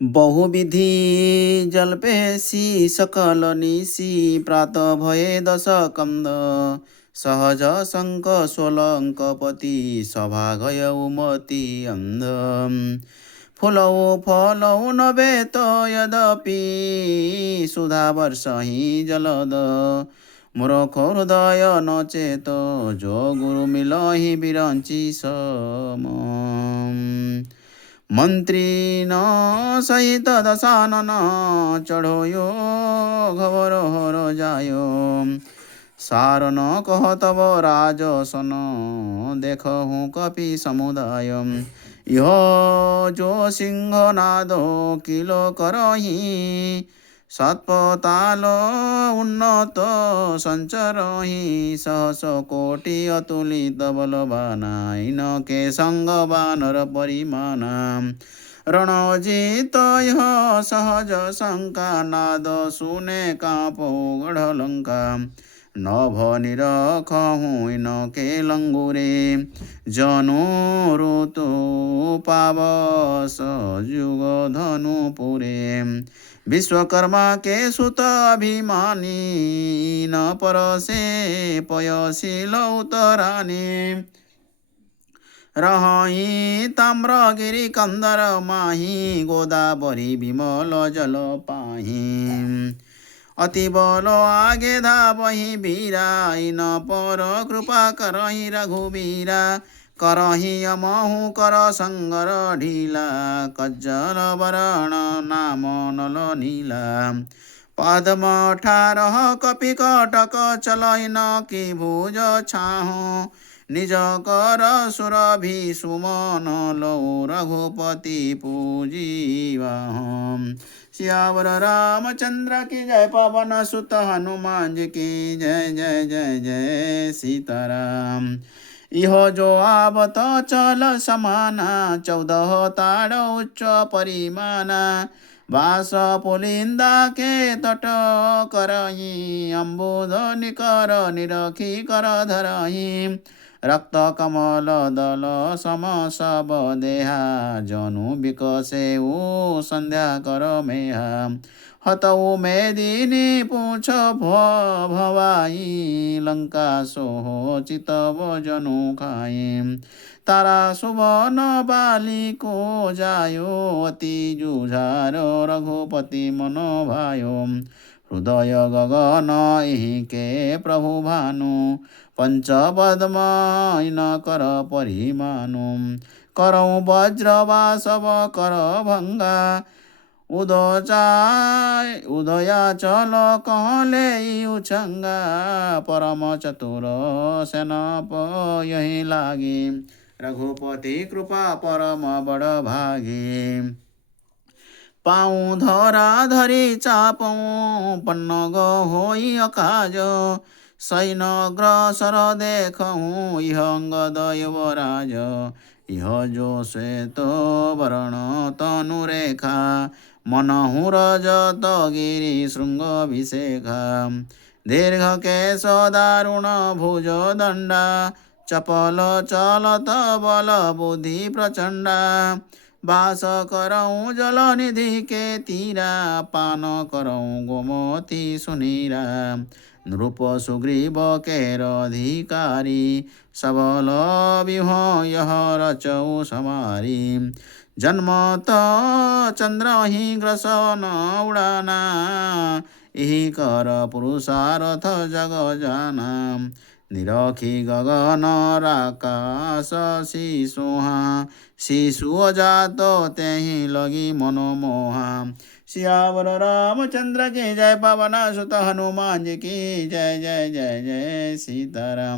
बहुविधि जल्पेसि सकल निशि प्रात भए दश कन्द सहज शङ्क सोलङ्कपति सभा गय उमति अन्ध फुलौ फलौ नवेत यद्यपि सुधा वर्षहि जलद मूर्ख हृदय नचेत जो गुरु मिलहि बिरञ्चि सम मन्त्री न सहित दशानन चढोयो घवर हर जायो सार न कह तब राजसन देखहु कपि समुदाय इह जो सिंहनाद किलो करहि सत्पताल उन्नत संचरहि सहस कोटि अतुलित बलवानाइन के संग बानर परिमाना रणजित यह सहज शंका नाद सुने कापो गढलंका नभ निरखहु इन के लंगुरे जनु ऋतु पावस युग धनु पुरे विश्वकर्मा के सुत अभिमानी न परसे पयशील उतरानी रही ताम्रगिरी कंदर माही गोदावरी विमल जल पाही अति बल आगे धावही वीरा न पर कृपा करही रघुवीरा करही अमहु कर संगर ढीला कज्जल वरण नाम नल नीला पद्म ठारह कपि कटक चलहि न कि भुज छाहु निज कर सुरभि सुमन लौ रघुपति पूजीवाहु सियावर रामचंद्र की जय पवन सुत हनुमान जी की जय जय जय जय सीताराम इह जो आवत चल समाना 14 ताड़ उच्च परिमाना वास पुलिंदा के तट करही अम्बुध निकर निरखी कर धरही रक्त कमल दल सम सब देहा जनु विकसे ऊ संध्या कर मेहा हतऊ मेदिनी पूछ भवाई लंका सोहो चितव जनु खाई तारा सुवन बाली को जायो अति जुझार रघुपति मनो भायो हृदय गगन यही के प्रभु भानु पंच पद्म इन कर परिमानु करौ वज्रवासव कर भंगा उदया चल कहले उछंगा परम चतुर सेनाप यही लागी रघुपति कृपा परम बड़ भागी पाऊँ धरा धरी चापौँ पन्नग होई अकाज सैन ग्रसर देखहूँ इह अंगद युवराज इह जो श्वेत वरण तनु रेखा मनहु रजत गिरि शृंगभिषेखा दीर्घ केश दारुण भुज दंडा चपल चलत बल बुद्धि प्रचंडा वास करऊँ जल निधि के तीरा पान करऊँ गोमती सुनीरा नृप सुग्रीव केर अधिकारी सबल विह यह रचौ समारी जन्मत चंद्र ही ग्रसन उड़ाना यही कर पुरुषार्थ जग जाना निरखी गगन राकाश शिशुहा शिशु अजात तेहि लगी मनोमोहा सियावर रामचंद्र की जय पवन सुत हनुमान जी की जय जय जय जय सीताराम।